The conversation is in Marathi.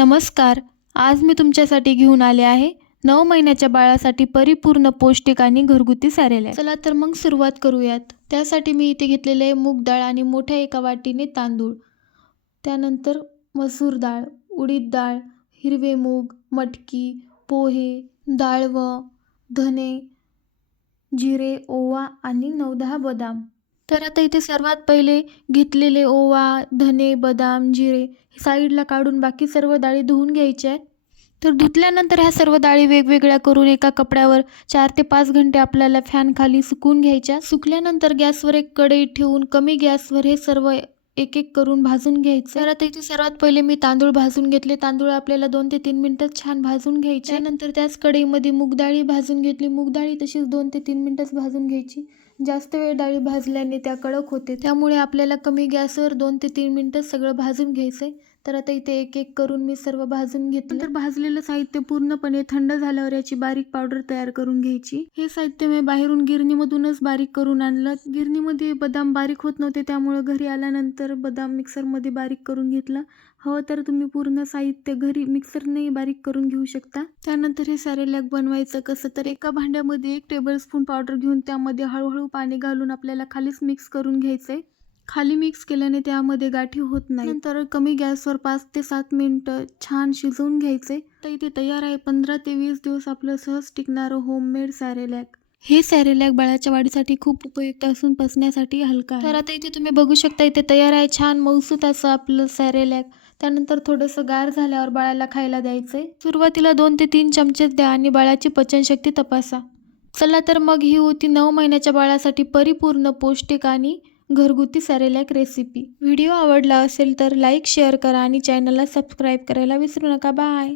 नमस्कार. आज मी तुमच्यासाठी घेऊन आले आहे 9 महिन्याच्या बाळासाठी परिपूर्ण पौष्टिक आणि घरगुती सॅरेलॅक. चला तर मग सुरुवात करूयात. त्यासाठी मी इथे घेतलेले आहे मूग डाळ आणि मोठ्या एका वाटीने तांदूळ, त्यानंतर मसूर डाळ, उडीद डाळ, हिरवे मूग, मटकी, पोहे, डाळवं, धने, जिरे, ओवा आणि 9-10 बदाम. तर आता इथे सर्वात पहिले घेतलेले ओवा, धने, बदाम, जिरे साईडला काढून बाकी सर्व डाळी धुवून घ्यायच्या आहेत. तर धुतल्यानंतर ह्या सर्व डाळी वेगवेगळ्या करून एका कपड्यावर 4 ते 5 घंटे आपल्याला फॅन खाली सुकवून घ्यायच्या. सुकल्यानंतर गॅसवर एक कढई ठेवून कमी गॅसवर हे सर्व एक एक करून भाजून घ्यायचं. तर आता इथे सर्वात पहिले मी तांदूळ भाजून घेतले. तांदूळ आपल्याला 2 ते 3 मिनिटं छान भाजून घ्यायचे. त्यानंतर त्याच कढईमध्ये मूग डाळी भाजून घेतली. मूग डाळी तशीच 2 ते 3 मिनिटच भाजून घ्यायची. जास्त वेळ डाळी भाजल्याने त्या कडक होते, त्यामुळे आपल्याला कमी गॅसवर 2 ते 3 मिनिटं सगळं भाजून घ्यायचंय. तर आता इथे एक एक करून मी सर्व भाजून घेतलं. तर भाजलेलं साहित्य पूर्णपणे थंड झाल्यावर याची बारीक पावडर तयार करून घ्यायची. हे साहित्य मी बाहेरून गिरणीमधूनच बारीक करून आणलं. गिरणीमध्ये बदाम बारीक होत नव्हते, त्यामुळे घरी आल्यानंतर बदाम मिक्सरमध्ये बारीक करून घेतलं. हवं तर तुम्ही पूर्ण साहित्य घरी मिक्सरने बारीक करून घेऊ शकता. त्यानंतर हे सॅरेलॅक बनवायचं कसं, तर एका भांड्यामध्ये 1 टेबलस्पून पावडर घेऊन त्यामध्ये हळूहळू पाणी घालून आपल्याला खालीच मिक्स करून घ्यायचंय. खाली मिक्स केल्याने त्यामध्ये गाठी होत नाही. नंतर कमी गॅसवर 5 ते 7 मिनिटं छान शिजवून घ्यायचे. तर इथे तयार आहे 15 ते 20 दिवस आपलं सहज टिकणारं होममेड सॅरेलॅक. हे सॅरेलॅक बाळाच्या वाढीसाठी खूप उपयुक्त असून पचण्यासाठी हलका आहे. तर आता इथे तुम्ही बघू शकता, इथे तयार आहे छान मऊसूत असं आपलं सॅरेलॅक. त्यानंतर थोडंसं गार झाल्यावर बाळाला खायला द्यायचंय. सुरुवातीला 2 ते 3 चमचेच द्या आणि बाळाची पचनशक्ती तपासा. चला तर मग ही होती 9 महिन्याच्या बाळासाठी परिपूर्ण पौष्टिक आणि घरगुती सॅरेलॅक रेसिपी. व्हिडिओ आवडला असेल तर लाईक, शेअर करा आणि चॅनलला सबस्क्राईब करायला विसरू नका. बाय.